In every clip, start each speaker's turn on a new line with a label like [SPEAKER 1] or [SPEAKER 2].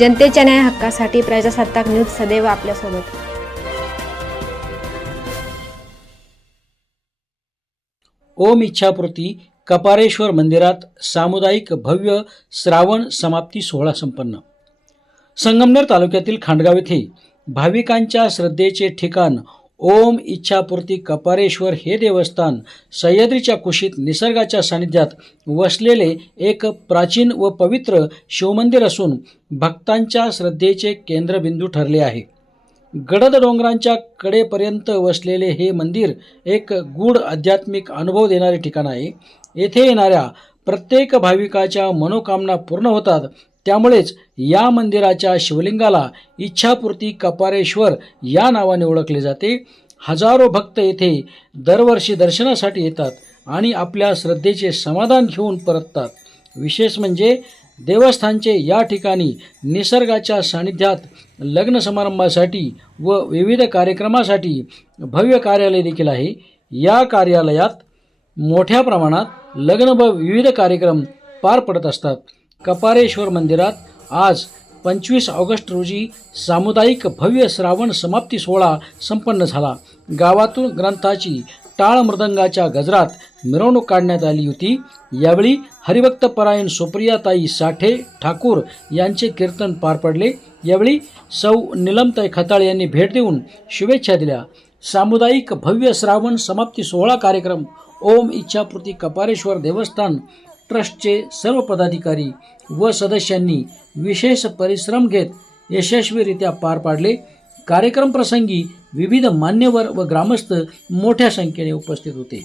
[SPEAKER 1] जनतेच्या न्याय हक्कासाठी प्रजासत्ताक न्यूज सदैव आपल्यासोबत.
[SPEAKER 2] ओम इच्छापूर्ती कपारेश्वर मंदिरात सामुदायिक भव्य श्रावण समाप्ती सोहळा संपन्न. संगमनेर तालुक्यातील खांडगाव येथे भाविकांच्या श्रद्धेचे ठिकाण ओम इच्छापूर्ती कपारेश्वर हे देवस्थान सह्याद्रीच्या कुशीत निसर्गाच्या सानिध्यात वसलेले एक प्राचीन व पवित्र शिवमंदिर असून भक्तांच्या श्रद्धेचे केंद्रबिंदू ठरले आहे. गडद डोंगरांच्या कडेपर्यंत वसलेले हे मंदिर एक गूढ आध्यात्मिक अनुभव देणारे ठिकाण आहे. येथे येणाऱ्या प्रत्येक भाविकाच्या मनोकामना पूर्ण होतात. त्यामुळेच या मंदिराच्या शिवलिंगाला इच्छापूर्ती कपारेश्वर या नावाने ओळखले जाते. हजारो भक्त येथे दरवर्षी दर्शनासाठी येतात आणि आपल्या श्रद्धेचे समाधान घेऊन परततात. विशेष म्हणजे देवस्थानचे या ठिकाणी निसर्गाच्या सानिध्यात लग्न समारंभासाठी व विविध कार्यक्रमासाठी भव्य कार्यालय देखील आहे. या कार्यालयात मोठ्या प्रमाणात लग्न व विविध कार्यक्रम पार पडत असतात. कपारेश्वर मंदिरात आज पंचवीस ऑगस्ट रोजी सामुदायिक भव्य श्रावण समाप्ती सोहळा संपन्न झाला. गावातून ग्रंथाची टाळ मृदंगाच्या गजरात मिरवणूक काढण्यात आली होती. यावेळी हरिभक्तपरायण सुप्रियाताई साठे ठाकूर यांचे कीर्तन पार पडले. यावेळी सौ निलमताई खताळ यांनी भेट देऊन शुभेच्छा दिल्या. सामुदायिक भव्य श्रावण समाप्ती सोहळा कार्यक्रम ओम इच्छापूर्ती कपारेश्वर देवस्थान ट्रस्टचे सर्व पदाधिकारी व सदस्यांनी विशेष परिश्रम घेत यशस्वीरित्या पार पाडले. कार्यक्रम प्रसंगी विविध मान्यवर व ग्रामस्थ मोठ्या संख्येने उपस्थित होते.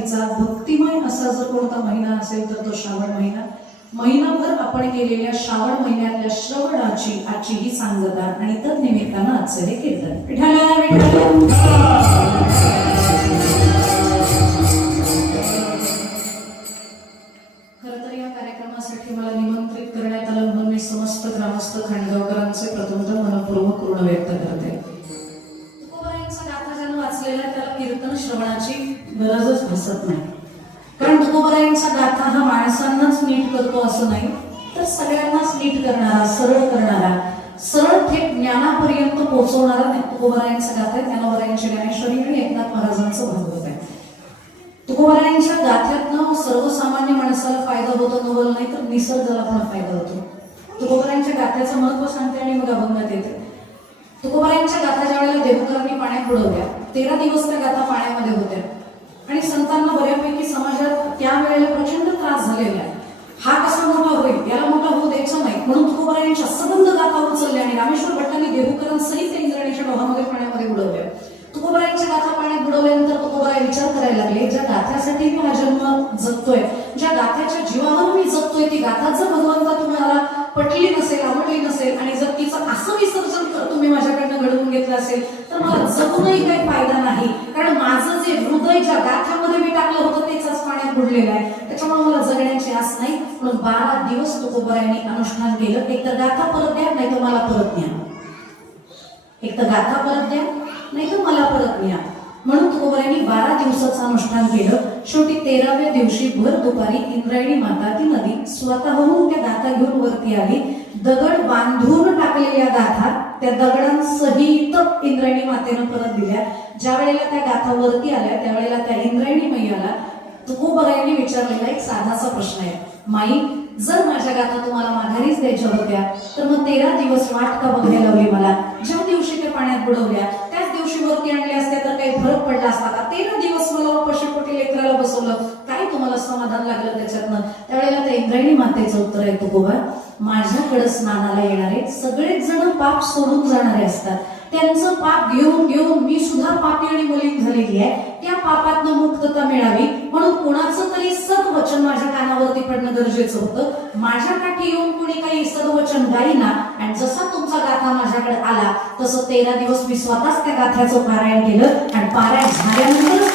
[SPEAKER 3] करण्यासाठीचा भक्तिमय असा जर कोणता महिना असेल तर तो श्रावण महिना. महिनाभर आपण केलेल्या श्रावण महिन्यातल्या श्रवणाची आजची ही सांगता आणि तद निमित्तानं आजचे हे कीर्तन. खर तर या कार्यक्रमासाठी मला निमंत्रित करण्यात आलं म्हणून मी समस्त ग्रामस्थ खांडगावकरांचे प्रथमतः मनपूर्वक ऋण व्यक्त करते. वाचलेल्या गाथा ज्यानं वाचलेला त्याला कीर्तन श्रवणाची गरजच भासत नाही. कारण तुकोबारायांचा गाथा हा माणसांनाच नीट करतो असं नाही तर सगळ्यांनाच नीट करणारा सरळ करणारा सरळ थेट ज्ञानापर्यंत पोहोचवणारा तुकोबरायांचा गाथा आहे ज्ञानोबरायांची ज्ञानेश्वरी आणि एकनाथ महाराजांचं भागवत आहे. तुकोबरायांच्या गाथ्यातनं सर्वसामान्य माणसाला फायदा होतो नवल नाही तर निसर्गाला पण फायदा होतो. तुकोबरायांच्या गाथ्याचं महत्त्व सांगते आणि मग अभंगात येते. तुकोबरायांच्या गाथा ज्या वेळेला देवकरांनी पाण्यात बुडवल्या तेरा दिवस त्या गाथा पाण्यामध्ये होत्या. आणि संतांना बऱ्यापैकी समाजात त्यावेळेला प्रचंड त्रास झालेला आहे. हा कसा मोठा होईल याला मोठा होऊ द्यायचा नाही. म्हणून तुकोबारायांच्या सबंध गाथा उचलल्या आणि रामेश्वर भट्टांनी देहूकरण सहित इंद्राणीच्या डोहामध्ये पाण्यामध्ये बुडवल्या तुकोबारायांच्या गाथा पाण्यात बुडवल्यानंतर तुकोबाराय विचार करायला लागले ज्या गाथ्यासाठी मी हा जन्म जगतोय ज्या गाथ्याच्या जीवावर मी जगतोय ती गाथा जर भगवंता तुम्हाला पटली नसेल आवडली नसेल आणि जर तिचं असं विसर्जन तुम्ही माझ्याकडनं घडवून घेतलं असेल तर मला जगूनही काही फायदा नाही. जे ज्या गाथ्यामध्ये मी टाकलं होतं तेच पाण्यात बुडलेलं आहे. त्याच्यामुळे मला जगण्याची आस नाही. म्हणून बारा दिवस तुकोबरायांनी अनुष्ठान केलं. एक तर गाथा परत द्या नाही तर मला परत न्या. एक तर गाथा परत द्या नाही तर मला परत न्या. म्हणून तुकोबरायांनी बारा दिवसाचं अनुष्ठान केलं. शेवटी तेराव्या दिवशी भर दुपारी इंद्रायणी माता ती नदी स्वतःहून त्या गाथा घेऊन वरती आली. दगड बांधून टाकलेल्या गाथा त्या दगडांसहित इंद्रायणी मातेनं परत दिल्या. ज्या वेळेला त्या गाथा वरती आल्या त्यावेळेला त्या इंद्रायणी मैयाला तुकोबरायांनी विचारलेला एक साधासा प्रश्न आहे. माई जर माझ्या गाथा तुम्हाला माघारीच द्यायच्या होत्या तर मग तेरा दिवस वाट का बघायला लावली मला? ज्या दिवशी त्या पाण्यात बुडवल्या त्याच दिवशी वरती आणल्या असत्या तर काही फरक पडला असता का? तेरा दिवस मला पशुपोटी लेकराला बसवलं तुम्हाला समाधान लागलं त्याच्यातनं? त्यावेळेला त्या इंद्रायणी मातेचं उत्तर आहे तुकोबा माझ्याकडे स्नानाला येणारे सगळेच जण पाप सोडून जाणारे असतात. त्यांचं पाप घेऊन घेऊन मी सुद्धा पापी आणि मलिन झालेली आहे. त्या पापातनं मुक्तता मिळावी. म्हणून कोणाचं तरी सदवचन माझ्या कानावरती पडणं गरजेचं होतं. माझ्या काठी येऊन कोणी काही सदवचन गाईना आणि जसा तुमचा गाथा माझ्याकडे आला तसं तेरा दिवस मी स्वतःच त्या गाथ्याचं पारायण केलं आणि पारायण झाल्यानंतरच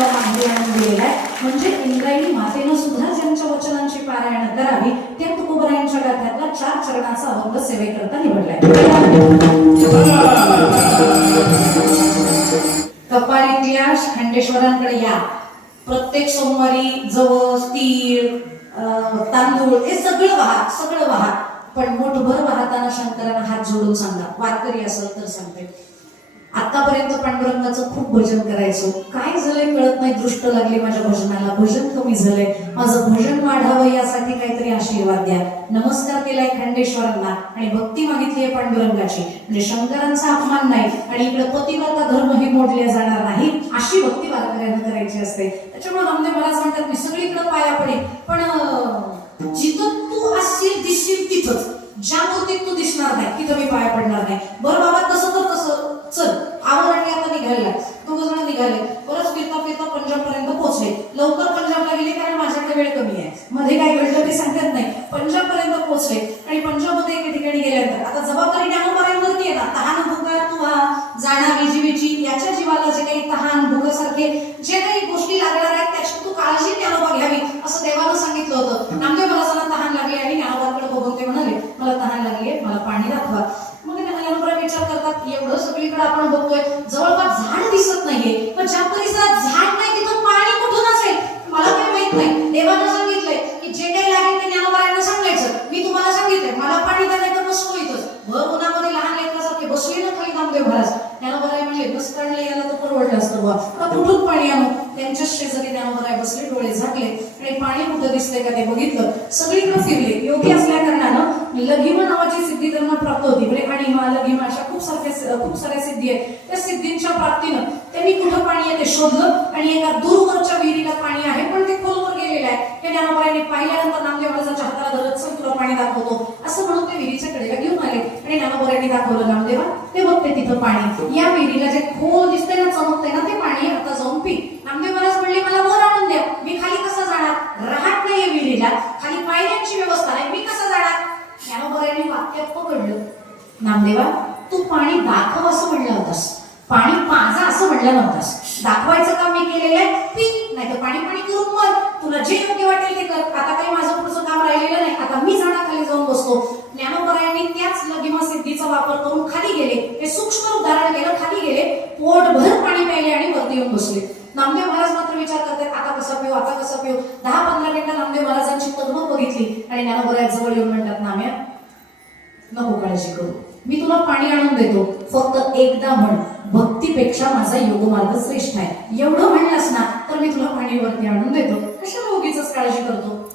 [SPEAKER 3] मी मागणी दिलेलं आहे. म्हणजे इंद्रायणी मातेनं सुद्धा ज्यांच्या वचनांची पारायण करावी त्या तुकोबरायांच्या गाथ्यातला चार चरणाचा अभंग सेवेकरता निवडलाय. इतिहास खंडेश्वरांकडे या. प्रत्येक सोमवारी जवस तीळ तांदूळ हे सगळं वाहा सगळं वाहा. पण मोठभर वाहताना शंकरांना हात जोडून सांगा. वारकरी असेल तर सांगते. आतापर्यंत पांडुरंगाचं खूप भजन करायचो. काय झालंय कळत नाही दृष्ट लागली माझ्या भजनाला. भजन कमी झालंय. माझं भजन वाढावं यासाठी काहीतरी आशीर्वाद द्या. नमस्कार केलाय खंडेश्वरांना आणि भक्ती मागितली आहे पांडुरंगाची. म्हणजे शंकरांचा अपमान नाही आणि इकडे पतिव्रता धर्म हे मोडले जाणार नाही अशी भक्ती वारकऱ्यांना करायची असते. त्याच्यामुळे नामदेव मला असं म्हणतात मी सगळीकडे पाया पडेल पण जिथं तू असशील दिसशील तिथंच. ज्या मूर्तीत तू दिसणार नाही तिथं मी पाया पडणार नाही. बरोबर बाबा तसं तर तसं चल आवड आणि आता निघायला दोघ जण निघाले परत फिरता फिरता पंजाब पर्यंत पोहोचले लवकर पंजाबला गेले कारण माझ्याकडे वेळ कमी आहे मध्ये काय घडलं ते सांगत नाही पंजाब पर्यंत पोहोचले आणि पंजाबमध्ये एके ठिकाणी गेल्यानंतर आता जबाबदारी ज्ञानोबाऱ्यांवरती आहे ना तहान भुका तुहा जाणा विजीविची याच्या जीवाला जे काही तहान भुकासारखे जे काही गोष्टी लागणार आहेत त्याची तू काळजी ज्ञानोबा घ्यावी असं देवानं सांगितलं होतं नामदेव मला जरा तहान लागली आणि ज्ञानोबाकडे बघून ते म्हणाले मला तहान लागली आहे मला पाणी दाखवा मग ते ज्ञानोबा विचार करतात एवढं सगळीकडे आपण बघतोय जवळपास झाड दिसत नाहीये पण ज्या परिसरात झाड नाही तिथं पाणी कुठून असेल मला काही माहीत नाही देवानं सांगितलंय की जे काही लागेल ते ज्ञानोबायांना सांगायचं मी तुम्हाला सांगितलंय मला पाणी द्या नाही तर बसतो इथंच भर उन्हामध्ये लहान लेकरासारखे बसले ना खाली नामदेव महाराज ज्ञानोबराय म्हणले बस काढले याला तर परवडलं असतं बुवा आता कुठून पाणी आणू त्यांच्या शेजारी ज्ञानोबराय बसले डोळे झाकले आणि पाणी कुठं दिसतंय का ते बघितलं सगळीकडे फिरले योगी असल्या कारणानं लघिमा नावाची सिद्धी त्यांना प्राप्त होती म्हणजे अणिमा लघिमा अशा खूप सारख्या खूप साऱ्या सिद्धी आहेत त्या सिद्धींच्या प्राप्तीनं त्यांनी कुठं पाणी आहे ते शोधलं आणि एका दूरवरच्या विहिरीला पाणी आहे पण ते खोलवर गेलेलं आहे हे ज्ञानोबाईने पाहिल्यानंतर नामदेव महाराजांच्या हाताला धरत चल तुला पाणी दाखवतो. असं म्हणून ते विहिरीच्या कडेला घेऊन आले. आणि ज्ञानोबाईने दाखवलं नामदेवा ते बघते तिथं पाणी. या विहिरीला जे खूप दिसतंय ना चमकतंय ना ते पाणी आता जाऊन पी नामदेव महाराज म्हणले मला वर आणून द्या मी खाली कसं जाणार राहत नाहीये विहिरीला खाली पायऱ्यांची व्यवस्था आहे मी कसं जाणार ज्ञानोबाईने वाक्य पकडलं नामदेवा तू पाणी दाखव असं म्हणलं होतास पाणी पाजा असं म्हणलं नव्हतास दाखवायचं काम मी केलेलं आहे पी नाही तर पाणी पाणी करून मर तुला जे योग्य वाटेल ते कर आता काही माझं पुढचं काम राहिलेलं नाही आता मी झाडाखाली जाऊन बसतो ज्ञानोबरायांनी त्याच लगिमा सिद्धीचा वापर करून खाली गेले हे सूक्ष्म उदाहरण केलं खाली गेले पोटभर पाणी प्यायले आणि वरती येऊन बसले. नामदेव महाराज मात्र विचार करतात आता कसं पिऊ आता कसा पिऊ? दहा पंधरा मिनिटं नामदेव महाराजांची पद्म बघितली आणि बऱ्याच जवळ येऊन म्हणतात नाम्या नको काळजी करू. मी तुला पाणी आणून देतो. फक्त एकदा म्हण भक्तीपेक्षा माझा योग मार्ग श्रेष्ठ आहे. एवढं म्हणलास ना तर मी तुला पाणी वरती आणून देतो. कशा उगीच काळजी करतो?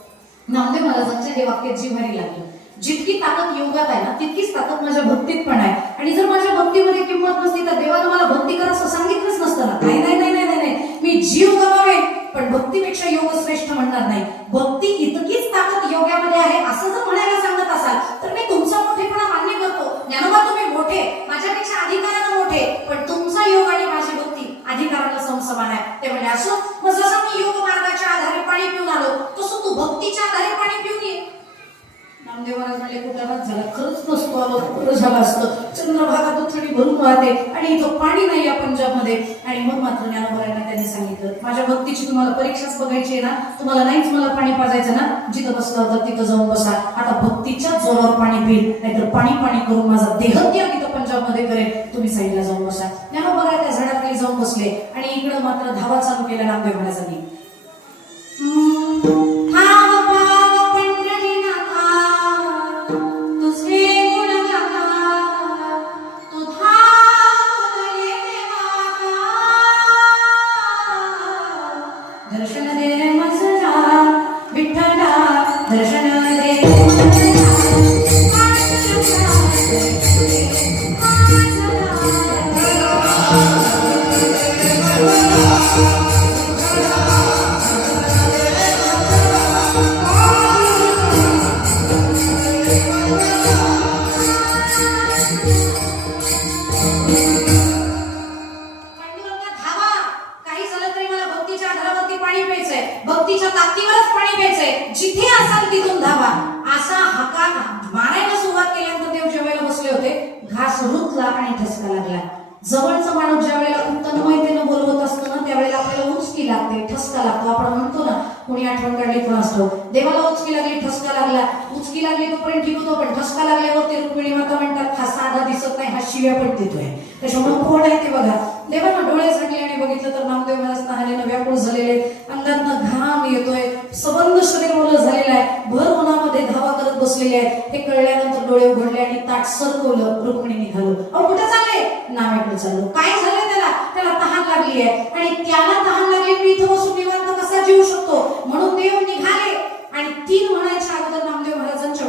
[SPEAKER 3] नामदेव महाराजांच्या हे वाक्य जिव्हारी लागलं. जितकी ताकद योगात आहे ना तितकीच ताकद माझ्या भक्तीत पण आहे. आणि जर माझ्या भक्तीमध्ये किंमत नसती तर देवानं मला भक्ती करा असं सांगितलंच नसतं ना. नाही नाही नाही नाही नाही नाही. मी जीव गमावे पण भक्तीपेक्षा योग श्रेष्ठ म्हणणार नाही. भक्ती इतकीच ताकद योगामध्ये आहे असं जर म्हणायला सांगत असाल तर मी तुमचा मोठेपणा मान्य करतो ज्ञानोबा तुम्ही मोठे माझ्यापेक्षा अधिकारानं मोठे पण तुमचा योग आणि माझी भक्ती अधिकाराला समसमान आहे ते म्हणजे असो मग जसं मी योग मार्गाच्या आधारे पाणी पिऊन आलो तसं तू भक्तीच्या आधारे पाणी पिऊन ये नामदेव महाराज म्हणले कुठलाच झाला खरंच नसतो आलो बरं झालं असतं चंद्रभागा दुथडी भरून वाहते आणि इथं पाणी नाही या पंजाबमध्ये आणि मग मात्र ज्ञानोबरायांना त्यांनी सांगितलं माझ्या भक्तीची तुम्हाला परीक्षाच बघायची आहे ना तुम्हाला नाहीच मला पाणी पाजायचं ना? जिथं बसला तर तिथं जाऊन बसा. आता भक्तीच्या जोरावर पाणी पिईल नाहीतर पाणी पाणी करून माझा देहत्याग तिथं पंजाबमध्ये करेल. तुम्ही साईडला जाऊन बसा. बघा त्या झाडाखाली जाऊन बसले. आणि इकडं मात्र धावा चालू केला नामदेव महाराजांनी शिव्या पण देतोय. त्याच्यामुळे कोण आहे ते बघा. देवानं डोळे झाकले आणि बघितलं तर नामदेव महाराज नहाल्यानं व्याकुळ झालेले. अंगातनं घाम येतोय. सबंध शरीर ओलं झालेलं आहे. भर उन्हामध्ये धावा करत बसलेले आहेत. हे कळल्यानंतर डोळे उघडले आणि ताट सरकवलं रुक्मिणी निघालो. अहो कुठे चालले? नाव्याकडे चाललो. काय झालं त्याला? त्याला तहान लागली आहे. आणि त्याला तहान लागली मी इथं बसून निवांत कसा जीव शकतो? म्हणून देव निघाले. आणि तीन म्हणायच्या अगोदर नामदेव महाराजांच्या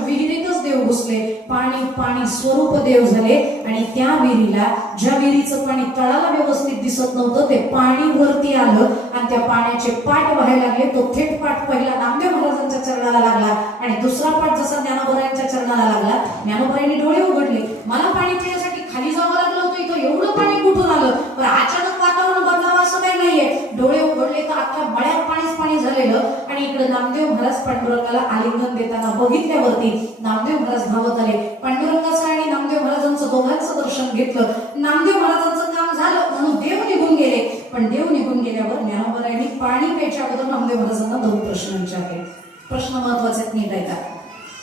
[SPEAKER 3] विहिरीतच पाणी पाणी स्वरूप देव झाले आणि त्या विहिरीला ज्या विहिरीचं पाणी तळाला व्यवस्थित दिसत नव्हतं ते पाणी वरती आलं आणि त्या पाण्याचे पाठ व्हायला लागले. तो थेट पाठ पहिला नामदेव महाराजांच्या चरणाला लागला आणि दुसरा पाठ जसा ज्ञानोबरायांच्या चरणाला लागला ज्ञानोबरायांनी डोळे उघडले. मला पाणी पिण्यासाठी खाली जावं लागलं होतं इथं एवढं पाणी कुठून आलं? पण अचानक वातावरण बदलावं असं काही नाहीये. डोळे उघडले तर अख्ख्या मळ्यात पाणीच पाणी झालेलं. आणि इकडे नामदेव महाराज पांडुरंगाला आलिंगन देताना बघितल्यावरती नामदेव महाराज धावत आले. पांडुरंगाचं आणि नामदेव महाराजांचं दोघांचं दर्शन घेतलं. नामदेव महाराजांचं काम झालं म्हणून देव निघून गेले. पण देव निघून गेल्यावर ज्ञानोबरायांनी पाणी प्यायच्या अगोदर नामदेव महाराजांना दोन प्रश्न विचारले. प्रश्न महत्त्वाचे आहेत, नीट ऐका.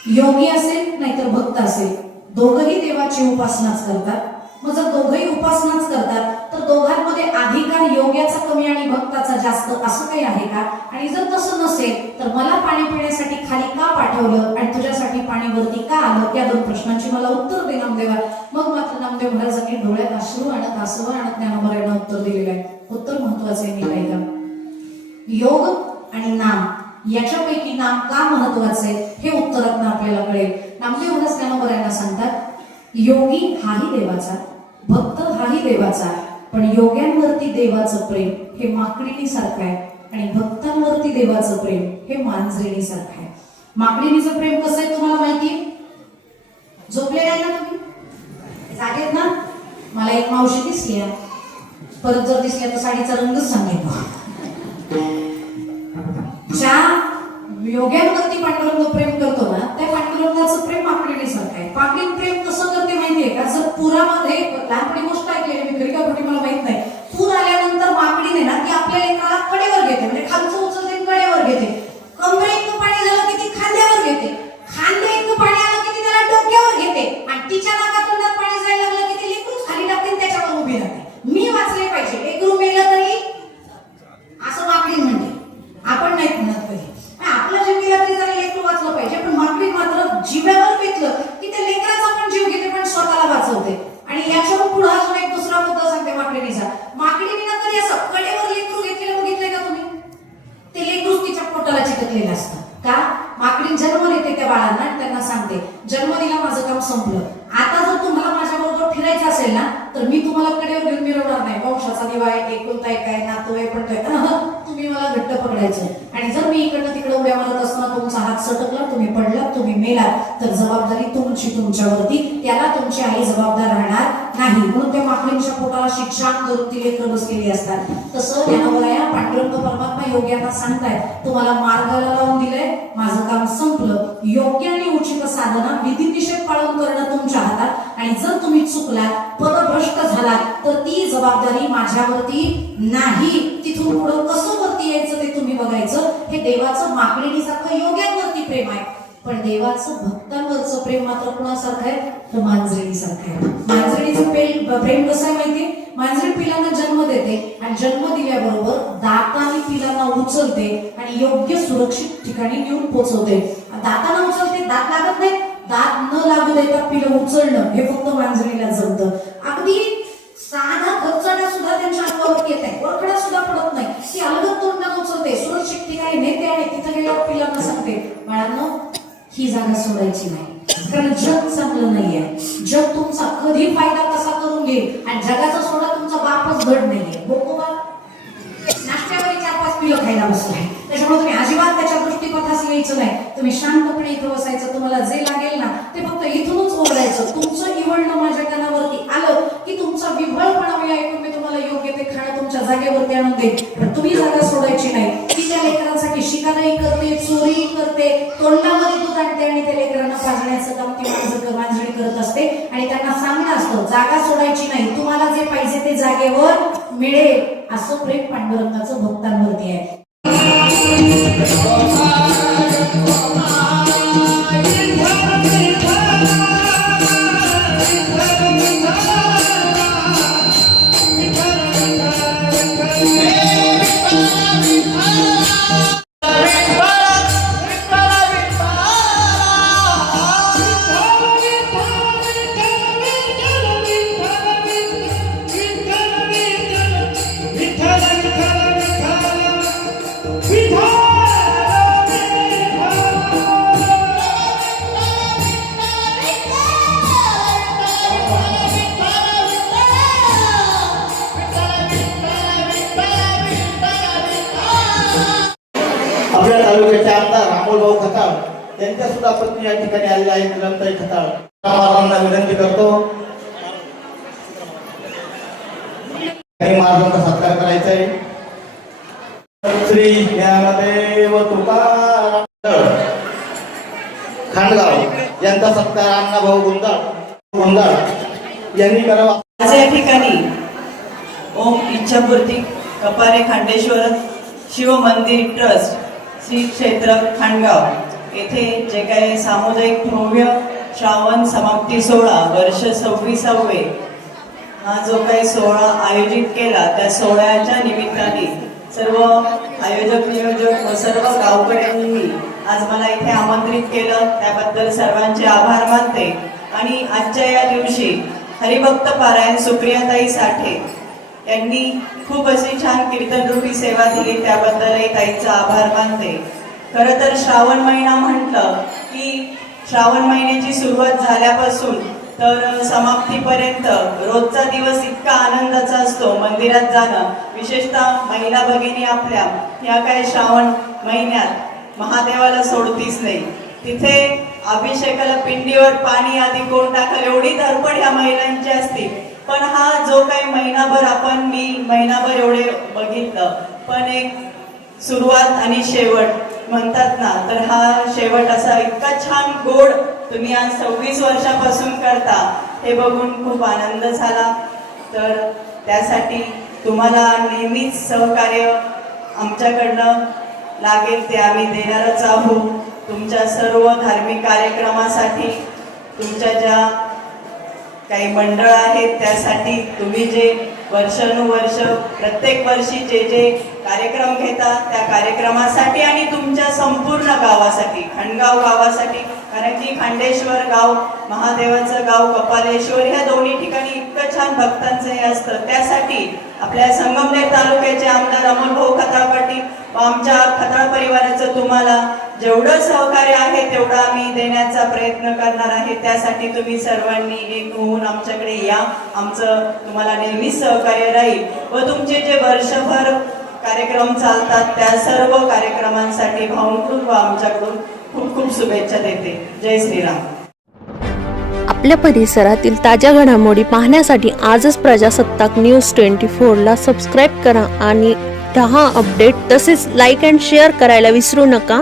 [SPEAKER 3] योगी असेल नाहीतर भक्त असेल. दोघंही देवाची उपासनाच करतात. मग जर दोघंही उपासनाच करतात तर दोघांमध्ये अधिकार योग्याचा कमी आणि भक्ताचा जास्त असं काही आहे का? आणि जर तसं नसेल तर मला पाणी पिण्यासाठी खाली का पाठवलं आणि तुझ्यासाठी पाणी वरती का आलं या दोन प्रश्नांची मला उत्तर दे नामदेवा. मग मात्र नामदेव महाराजांनी डोळ्यात अश्रू आणत आसव आणत ज्ञानोबरायांना उत्तर दिलेलं आहे. उत्तर महत्वाचं आहे मी का योग आणि नाम याच्यापैकी नाम का महत्वाचं आहे हे उत्तरातनं आपल्याला कळेल. नामदेव महाराज ज्ञानोबरायांना सांगतात योगी हाही देवाचा भक्त हाही देवाचा पण योग्यांवरती देवाचं प्रेम हे माकडिणी सारखं आहे. आणि भक्तांवरती देवाचं प्रेम हे मांजरेणी सारखं आहे. माकडिणीचं प्रेम कसं आहे तुम्हाला माहिती? झोपलेलं आहे ना तुम्ही? जागेत ना? मला एक मावशी दिसली परत जर दिसल्या तर साडीचा रंगच सांगेल ज्या योग्यांवरती पांडुरंग प्रेम करतो ना त्या पांडुरंगाचं प्रेम माकडिणीसारखं आहे. पाकडी प्रेम कसं करतो? माहितीये का जर पुरामध्ये लहानपणी गोष्ट ऐकलेली मी घरी का कुठे मला माहीत नाही पूर आल्यानंतर माकडीने ना ती आपल्या लेकराला कडेवर घेते. म्हणजे खालचं उचलते कडेवर घेते. कमरे इतकं पाणी झालं की ती खांद्यावर घेते खांदे इतकं पाणी आलं की ती त्याला डोक्यावर घेते आणि तिच्या नाकातून जर पाणी जायला लागलं की ती लेकरूच खाली टाकते आणि त्याच्यावर उभी राहते मी वाचले पाहिजे लेकरू मेलं तरी असं माकडी म्हणते आपण नाही म्हणत कधी पण आपलं जीव गेला तरी जरा लेकरू वाचलं पाहिजे पण माकडी मात्र जीवावर पेटलं की त्या लेकराचा पण जीव घेते पण स्वतःला वाचवते आणि याच्यावर पुढे अजून एक दुसरा मुद्दा सांगते माकडीचा माकडीने ना कधी असं कडेवर लेकरू घेतलेलं बघितलंय का तुम्ही ते लेकरूच तिच्या पोटाला चिटकलेलं असतं का माकडी जन्म देते त्या बाळांना आणि त्यांना सांगते जन्म दिला माझं काम संपलं आता जर तुम्हाला माझ्याबरोबर फिरायचं असेल ना तर मी तुम्हाला कडेवर घेऊन मिरवणार नाही. वंशाचा दिवा आहे एकुलता एक आहे नातू आहे पण तो तुम्ही मला घट्ट पकडायचे. आणि जर मी इकडनं तिकडे उड्या मारत असताना तुमचा हात सटकला तुम्ही पडला तुम्ही मेलात तर जबाबदारी तुमची तुमच्यावरती. त्याला तुमची आई जबाबदार राहणार नाही. म्हणून त्या माकडींच्या पोटाला शिक्षा करून ती लेकर बसलेली असतात. तसं ज्ञानवराया पांडुरंग परमात्मा योग्यांना सांगतायत. तुम्हाला मार्गाला लावून दिलंय माझं काम संपलं. योग्य आणि उचित साधना विधी निषेध पाळून करणं तुमच्या हातात. आणि जर तुम्ही चुकलात पदभ्रष्ट झालात तर ती जबाबदारी माझ्यावरती नाही. तिथून पुढं कसं वरती यायचं ते तुम्ही बघायचं? हे देवाचं माकडीसारखं योग्यांवरती प्रेम आहे. पण देवाचं भक्तांवरचं प्रेम मात्र कुणासारखं आहे? तर मांजरीसारखं आहे. मांजरीचं प्रेम प्रेम कसं आहे माहितीये? मांजरी पिलांना जन्म देते आणि जन्म दिल्याबरोबर दाताने पिलांना उचलते आणि योग्य सुरक्षित ठिकाणी नेऊन पोहोचवते दाताना उचलते दात लागत नाही दात न लागू देता पिलं उचलणं हे फक्त मांजरीला जमतं. अगदी साधा खर्चाडा सुद्धा त्यांच्या अंगावर येत आहे. वरखडा सुद्धा पडत नाही. ती अलगद तोंडात उचलते. सुरक्षित ठिकाणी नेते आणि तिथं गेल्यावर पिलांना सांगते बाळांनो ही जागा सोडायची नाही. कारण जग चांगलं नाहीये. जग तुमचा कधी फायदा कसा करून घेईल आणि जगाचा सोडा तुमचा बापच घड नाहीये. बोकोबा नाश्त्यावर चार पाच पिलं खायला बसलाय. त्याच्यामुळे तुम्ही अजिबात त्याच्या दृष्टिपथास यायचं नाही. तुम्ही शांतपणे इथं बसायचं. तुम्हाला जे लागेल ना ते फक्त इथूनच ओरडायचं तुमचं इवळणं माझ्या कानावरती आलं की तुमचा विभळपणा मी ऐकून मी तुम्हाला योग्य ते खाणं तुमच्या त्यामध्ये पण तुम्ही जागा सोडायची नाही. ती त्या लेकरांसाठी शिकाराही करते चोरीही करते तोंडामध्ये दूध आणते आणि त्या लेकरांना पाजण्याचं काम ती माणसं मांजणी करत असते आणि त्यांना सांगणं असतं जागा सोडायची नाही. तुम्हाला जे पाहिजे ते जागेवर मिळेल असं प्रेम पांडुरंगाचं भक्तांवरती आहे.
[SPEAKER 4] सुद्धा पत्नी या ठिकाणी आलेल्या आहेत निलमताई खताळ. महाराजांना विनंती करतो. काही महाराजांचा सत्कार करायचा आहे. श्री ज्ञानदेव तुकाराम. खांडगाव. यांचा सत्कार अण्णा भाऊ गुंजाळ गुंजाळ यांनी करावा.
[SPEAKER 5] आज या ठिकाणी ओम इच्छापूर्ती कपारे खांडेश्वर शिव मंदिर ट्रस्ट श्री क्षेत्र खांडगाव. येथे जे काही सामुदायिक भव्य श्रावण समाप्ती सोहळा वर्ष सव्वीसावे हा जो काही सोहळा आयोजित केला त्या सोहळ्याच्या निमित्ताने सर्व आयोजक नियोजक व सर्व गावकऱ्यांनी आज मला इथे आमंत्रित केलं. त्याबद्दल सर्वांचे आभार मानते. आणि आजच्या या दिवशी हरिभक्त पारायण सुप्रियाताई साठे यांनी खूप अशी छान कीर्तनरूपी सेवा दिली. त्याबद्दलही ताईचा आभार मानते. खरं तर श्रावण महिना म्हटलं की श्रावण महिन्याची सुरुवात झाल्यापासून तर समाप्तीपर्यंत रोजचा दिवस इतका आनंदाचा असतो मंदिरात जाणं. विशेषतः महिला भगिनी आपल्या या काय श्रावण महिन्यात महादेवाला सोडतीच नाही. तिथे अभिषेकाला पिंडीवर पाणी आधी कोण टाकल एवढी धडपड ह्या महिलांची असते. पण हा जो काही महिनाभर आपण मी महिनाभर एवढे बघितलं. पण एक सुरुवात आणि शेवट म्हणतात ना तर हा शेवट असा इतका छान गोड तुम्ही आज सव्वीस वर्षापासून करता हे बघून खूप आनंद झाला. तर त्यासाठी तुम्हाला नेहमीच सहकार्य आमच्याकडनं लागेल ते आम्ही देणारच आहोत. तुमच्या सर्व धार्मिक कार्यक्रमासाठी तुमच्या ज्या काही मंडळ आहेत त्यासाठी तुम्ही जे वर्षानुवर्ष प्रत्येक वर्षी जे जे कार्यक्रम घेतात त्या कार्यक्रमासाठी आणि तुमच्या संपूर्ण गावासाठी खंडगाव गावासाठी कारण की खांडेश्वर गाव महादेवाचं गाव कपालेश्वर ह्या दोन्ही ठिकाणी इतकं छान भक्तांचं हे असतं. त्यासाठी आपल्या संगमनेर तालुक्याचे आमदार अमोल भाऊ खताळ पाटील व आमच्या खताळ परिवाराचं तुम्हाला जेवढं सहकार्य आहे तेवढं आम्ही देण्याचा प्रयत्न करणार आहे. त्यासाठी तुम्ही सर्वांनी एक होऊन आमच्याकडे या. आमचं तुम्हाला नेहमीच सहकार्य राहील. व तुमचे जे वर्षभर कार्यक्रम चालतात त्या सर्व कार्यक्रमांसाठी भाऊंकडून व आमच्याकडून खूप खूप शुभेच्छा देते. जय श्रीराम.
[SPEAKER 6] आपल्या परिसरातील ताज्या घडामोडी पाहण्यासाठी आजच प्रजासत्ताक न्यूज ट्वेंटी फोरला सबस्क्राईब करा आणि रहा अपडेट. तसेच लाईक अँड शेअर करायला विसरू नका.